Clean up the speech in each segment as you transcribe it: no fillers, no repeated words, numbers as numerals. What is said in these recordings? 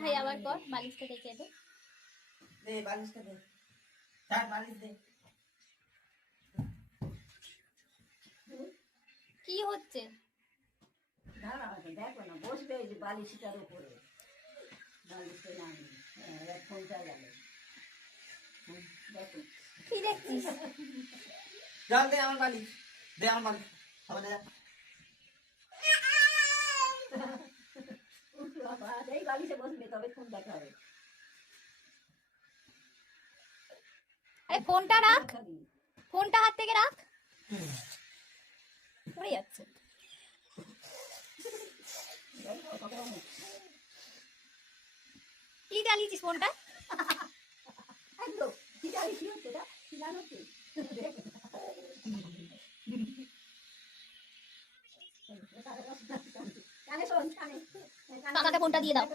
ভাই আবার কর, বালিশটা রেখে দে। দে বালিশটা দে, ছাড় বালিশ দে। কি হচ্ছে? দাঁড়া দেখো না, বসবে ওই যে বালিশটার উপরে, বালিশটা নামি ফোনটা গেল। দেখো কি দেখছিস? জল দে আমার বালিশ, দে আমার বালিশ, হবে না। বাবা এই বালিশে বসবে তবে ফোন দেখা হবে। আরে ফোনটা রাখ, ফোনটা হাত থেকে রাখ, পড়ে যাচ্ছে। কি চালিয়েছিস ফোনটা? একদম কি জানি কি হচ্ছে, এটা কি জানো কি? কানে শোন, কানে কাকাকে ফোনটা দিয়ে দাও,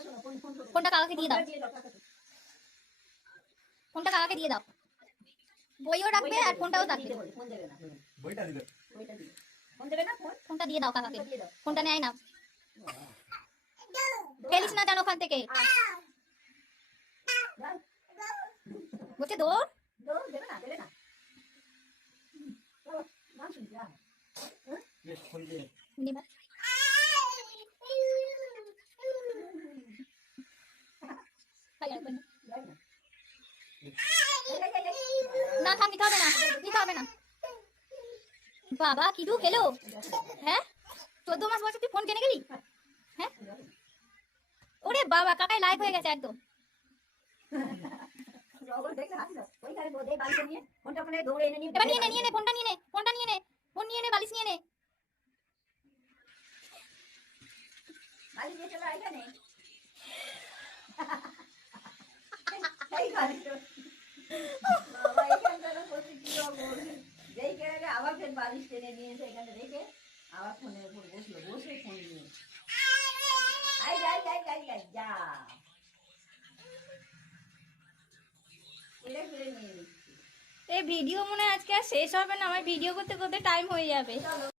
ফোনটা কাকাকে দিয়ে দাও, ফোনটা কাকাকে দিয়ে দাও। বইও রাখবে আর ফোনটাও থাকবে। ফোন দেবে না, বইটা দিলে, বইটা দিবে, ফোন দেবে না, ফোনটা দিয়ে দাও কাকাকে, দিয়ে দাও। ফোনটা নেয় না, ফেলিস না যেন ওখান থেকে। বলছে দৌড়, দেবে না, দেবে না। না শুনছি আর বেশ ফোন দে। নিবা। না থাক, নিতে হবে না, নিতে হবে না। বাবা কি দু খেলো, হ্যাঁ 14 মাস বয়সে তুই ফোন কিনে গেলি, হ্যাঁ? ওরে বাবা, কাকাই লাইক হয়ে গেছে একদম। এবার নিয়ে নে, নিয়ে নে, ফোনটা নিয়ে নে, ফোনটা নিয়ে নে, ফোন নিয়ে নে, বালিশ নিয়ে নে। আবার ফের বালিশ টেনে নিয়েছে এখানে রেখে, আবার ফোনের উপর বসলো, বসে ফোন নিয়ে যা এটা ফিরে নিয়ে নিচ্ছে। এই ভিডিও মনে হয় আজকে আর শেষ হবে না, আমার ভিডিও করতে করতে টাইম হয়ে যাবে।